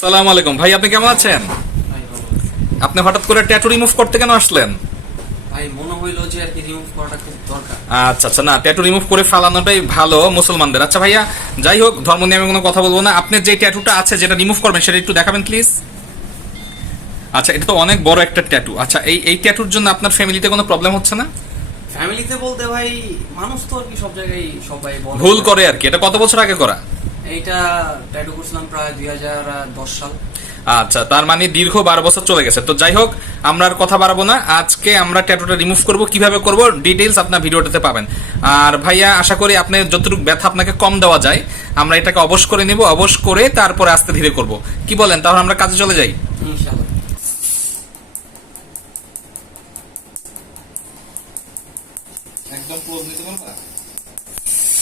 সালাম আলাইকুম ভাই, আপনি কেমন আছেন? ভাই ভালো। আপনি হঠাৎ করে ট্যাটু রিমুভ করতে কেন আসলেন? ভাই মনে হইলো যে আর কি রিমুভ করাটা খুব দরকার। আচ্ছা আচ্ছা, না ট্যাটু রিমুভ করে ফেলানোটাই ভালো মুসলমানদের। আচ্ছা ভাইয়া, যাই হোক, ধর্ম নিয়ে আমি কোনো কথা বলবো না। আপনার যে ট্যাটুটা আছে যেটা রিমুভ করবেন সেটা একটু দেখাবেন প্লিজ। আচ্ছা, এটা তো অনেক বড় একটা ট্যাটু। আচ্ছা, এই ট্যাটুর জন্য আপনার ফ্যামিলিতে কোনো প্রবলেম হচ্ছে না? ফ্যামিলিতে বলতে ভাই মানুষ তো আর কি সব জায়গায় সবাই বলে ভুল করে আর কি। এটা কত বছর আগে করা? এইটা ট্যাটু করছিলাম প্রায় 2010 সাল। আচ্ছা, তার মানে দীর্ঘ 12 বছর চলে গেছে। তো যাই হোক, আমরা আর কথা বাড়াবো না। আজকে আমরা ট্যাটুটা রিমুভ করব, কিভাবে করব ডিটেইলস আপনার ভিডিওটাতে পাবেন। আর ভাইয়া, আশা করি আপনি যতটুকু ব্যথা আপনাকে কম দেওয়া যায় আমরা এটাকে অবশ করে নিব। অবশ করে তারপরে আস্তে ধীরে করব, কি বলেন? তাহলে আমরা কাজে চলে যাই। ইনশাআল্লাহ। একদম ক্লোজ নিতে পারবা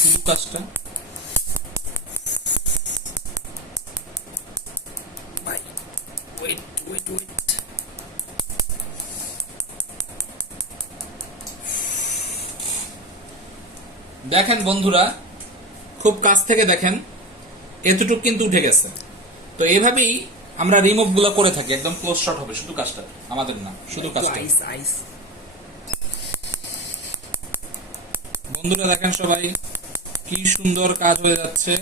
শুধু কাজটা। ভাই ওয়েট ওয়েট ওয়েট। দেখেন বন্ধুরা, খুব কাছ থেকে দেখেন, এতটুকু কিন্তু উঠে গেছে। তো এইভাবেই আমরা রিমুভ গুলো করে থাকি। একদম ক্লোজ শট হবে শুধু কাজটা, আমাদের না, শুধু কাজটা। আইস আইস। বন্ধুরা দেখেন সবাই, কি সুন্দর কাজ হয়ে যাচ্ছে।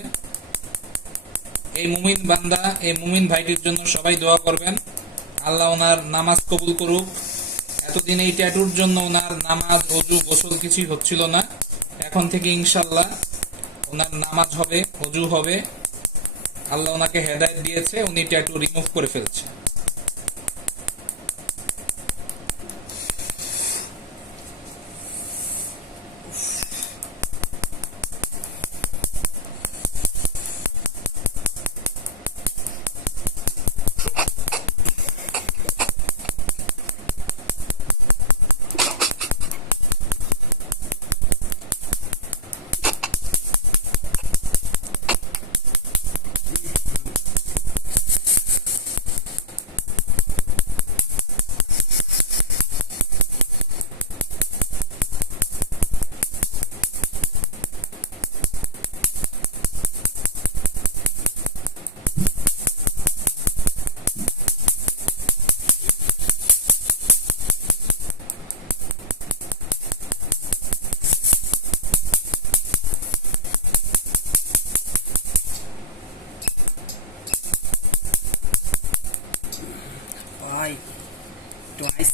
এই মুমিন বান্দা, এই মুমিন ভাইটির জন্য সবাই দোয়া করবেন। আল্লাহ ওনার নামাজ কবুল করুক। এতদিন এই ট্যাটুর জন্য ওনার নামাজ, ওযু, গোসল কিছুই হচ্ছিল না। এখন থেকে ইনশাল্লাহ ওনার নামাজ হবে, ওযু হবে। আল্লাহ ওনাকে হেদায়েত দিয়েছে, উনি ট্যাটু রিমুভ করে ফেলছে। ভাই একটু আইস।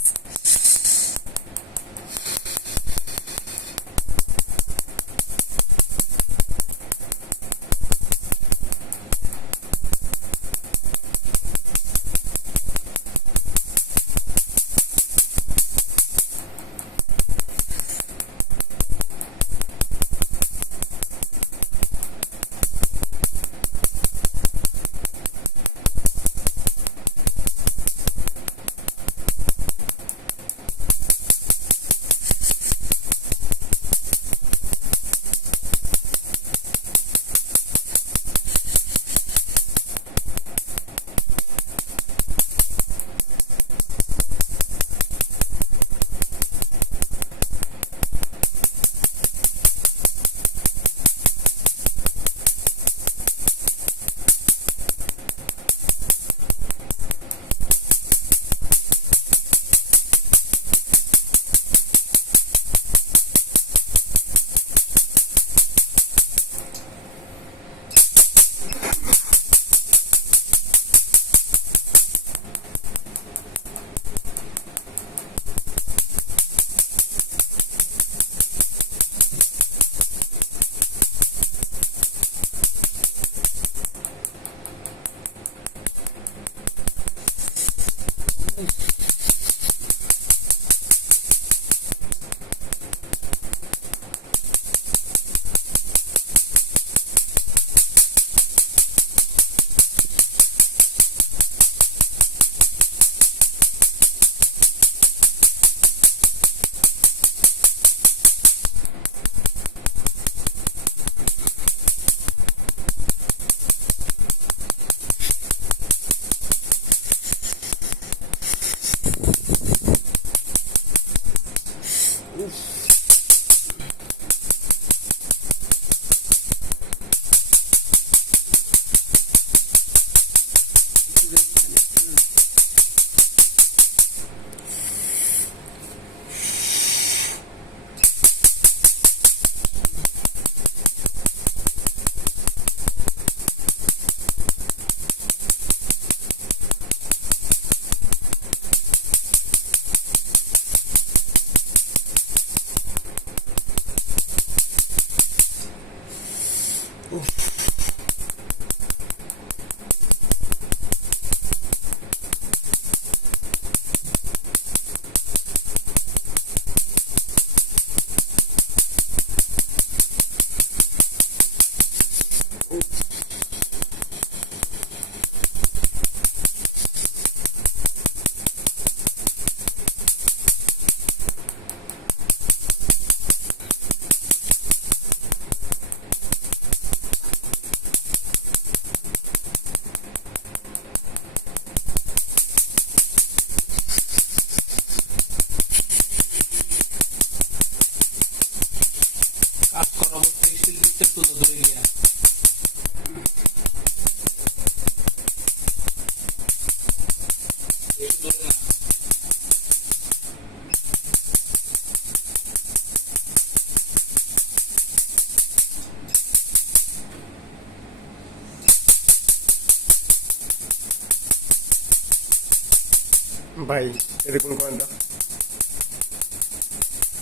ভাই এরকম করেন না,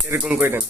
এরকম করেন।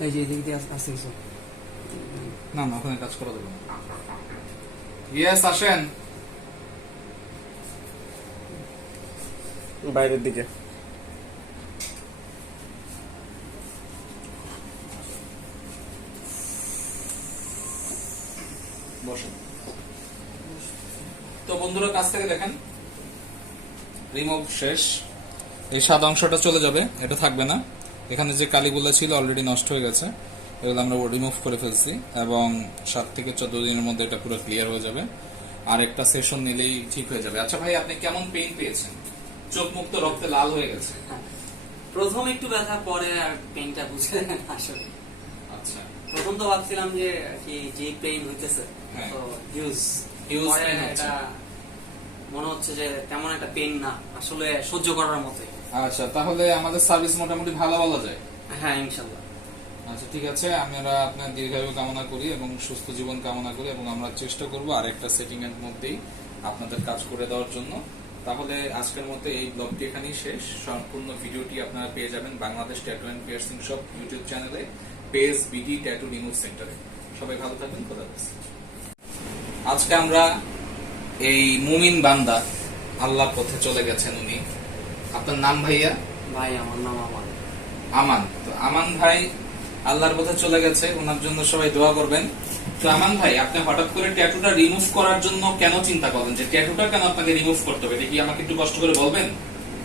এই যে এদিক দিয়ে আসছে কিছু। না না, ওখানে কাজ করা দেবে না। ইয়েস, আসেন। বাইরের দিকে বসেন। তো বন্ধুরা, কাছ থেকে দেখেন, রিমুভ শেষ। এই সাদা অংশটা চলে যাবে, এটা থাকবে না। এখানে যে কালিগুলো ছিল অলরেডি নষ্ট হয়ে গেছে, এগুলো আমরা রিমুভ করে ফেলছি এবং 7 থেকে 14 দিনের মধ্যে এটা পুরো ক্লিয়ার হয়ে যাবে। আর একটা সেশন নিলেই ঠিক হয়ে যাবে। আচ্ছা ভাই, আপনি কেমন পেইন পেয়েছেন? চোখ মুখ তো রক্তে লাল হয়ে গেছে। প্রথম একটু ব্যথা, পরে আর পেইনটা বুঝে আসলে। আচ্ছা, প্রথম তো ভাবছিলাম যে কি যে পেইন হইতেছে হ্যাঁ। তো হিউজ Huge পরে pain হচ্ছে। এটা মনে হচ্ছে যে তেমন একটা পেইন না, আসলে সহ্য করার মতোই। আচ্ছা, তাহলে আমাদের সার্ভিস মোটামুটি ভালো বলা যায়। হ্যাঁ, ইনশাল্লাহ। আচ্ছা, ঠিক আছে। আমরা আপনার দীর্ঘায়ু কামনা করি এবং সুস্থ জীবন কামনা করি এবং আমরা চেষ্টা করব আরেকটা সেটিং এর মধ্যেই আপনাদের কাজ করে দেওয়ার জন্য। তাহলে আজকের মতো এই ব্লগটি এখানেই শেষ। সম্পূর্ণ ভিডিওটি আপনারা পেয়ে যাবেন Bangladesh tattoo and piercing shop YouTube চ্যানেলে, পেজ বিডি ট্যাটু রিমুভ সেন্টারে। সবাই ভালো থাকবেন, খোদা হাফেজ। আজকে আমরা এই মুমিন বান্দা আল্লাহর পথে চলে গেছেন উনি। আপনার নাম ভাইয়া? ভাই, আমার নাম আমান। আমান। তো আমান ভাই আল্লাহর পথে চলে গেছে, ওনার জন্য সবাই দোয়া করবেন। তো আমান ভাই, আপনি হঠাৎ করে ট্যাটুটা রিমুভ করার জন্য কেন চিন্তা করলেন, যে ট্যাটুটা কেন আপনাকে রিমুভ করতে হবে, এটা কি আমাকে একটু কষ্ট করে বলবেন?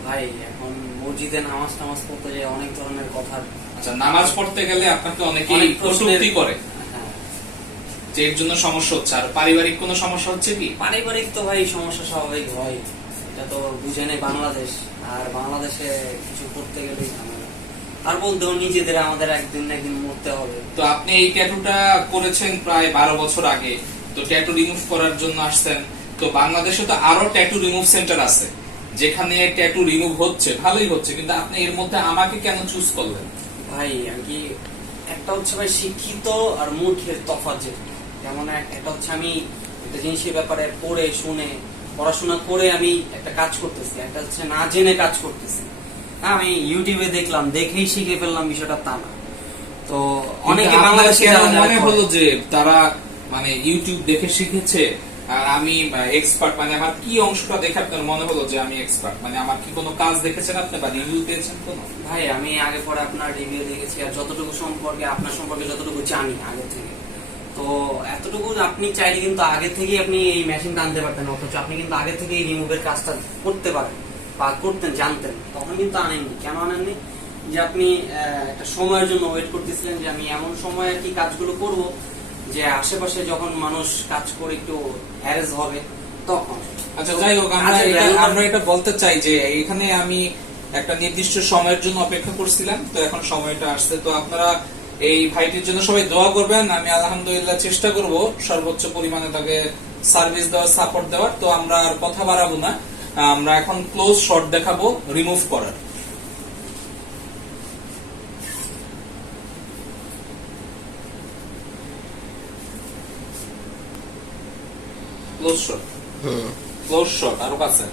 ভাই, এখন মসজিদে নামাজ টামাজ পড়তে যায়, অনেক ধরনের কথা। আচ্ছা, নামাজ পড়তে গেলে আপনাকে অনেকেই অনেক প্রশ্নের- কটূক্তি করে, হ্যাঁ। যে এর জন্য সমস্যা হচ্ছে। আর পারিবারিক কোনো সমস্যা হচ্ছে কি? পারিবারিক তো ভাই সমস্যা স্বাভাবিক হয়, এটা তো বুঝে নেই বাংলাদেশ। আর বাংলাদেশে কিছু করতে গেলেই ঝামেলা। আর বলতেও নিজেদের আমাদের একদিন না একদিন মরতে হবে। তো আপনি এই ট্যাটুটা করেছেন প্রায় 12 বছর আগে, তো ট্যাটু রিমুভ করার জন্য আসছেন। তো বাংলাদেশে তো আরো ট্যাটু রিমুভ সেন্টার আছে যেখানে ট্যাটু রিমুভ হচ্ছে, ভালোই হচ্ছে, কিন্তু আপনি এর মধ্যে আমাকে কেন চুজ করলেন? ভাই, আর কি একটা হচ্ছে ভাই শিক্ষিত আর মূর্খের তফাৎ। যেমন একটা হচ্ছে আমি একটা জিনিসের ব্যাপারে পড়ে শুনে পড়াশোনা করে আমি একটা কাজ করতেছি, একটা হচ্ছে না জেনে কাজ করতেছি। আমি ইউটিউবে দেখলাম, দেখেই শিখে ফেললাম, বিষয়টা তা না। তো অনেকে বাংলাদেশে কেন যারা যারা মনে করে- হলো যে তারা মানে ইউটিউব দেখে শিখেছে আর আমি এক্সপার্ট, মানে আমার কি অংশটা দেখে আপনার মনে হলো যে আমি এক্সপার্ট? মানে আমার কি কোনো কাজ দেখেছেন আপনি বা রিভিউ পেয়েছেন কোনো? ভাই, আমি আগে পরে আপনার রিভিউ দেখেছি, আর যতটুকু সম্পর্কে আপনার সম্পর্কে যতটুকু জানি আগে থেকে, তো এতটুকু আপনি চাইলে কিন্তু আগে থেকেই আপনি এই মেশিনটা আনতে পারতেন, অথচ আপনি কিন্তু আগে থেকে এই রিমুভের কাজটা করতে পারেন বা করতেন, জানতেন, তখন কিন্তু আনেননি। কেন আনেননি? যে আপনি একটা সময়ের জন্য ওয়েট করতেছিলেন যে আমি এমন সময় আর কি কাজগুলো করব যে আশেপাশে যখন মানুষ কাজ করে একটু হ্যারেস হবে তখন। আচ্ছা, যাই হোক, আমরা এটা বলতে চাই যে এখানে আমি একটা নির্দিষ্ট সময়ের জন্য অপেক্ষা করছিলাম, তো এখন সময়টা আসছে। তো আপনারা এই ভাইটির জন্য সবাই দোয়া করবেন। আমি আলহামদুলিল্লাহ চেষ্টা করব সর্বোচ্চ পরিমাণে তাকে সার্ভিস দেওয়ার, সাপোর্ট দেওয়ার। তো আমরা আর কথা বাড়াবো না, আমরা এখন ক্লোজ শট দেখাবো রিমুভ করার। ক্লোজ শট, হুম ক্লোজ শট আরো কাছে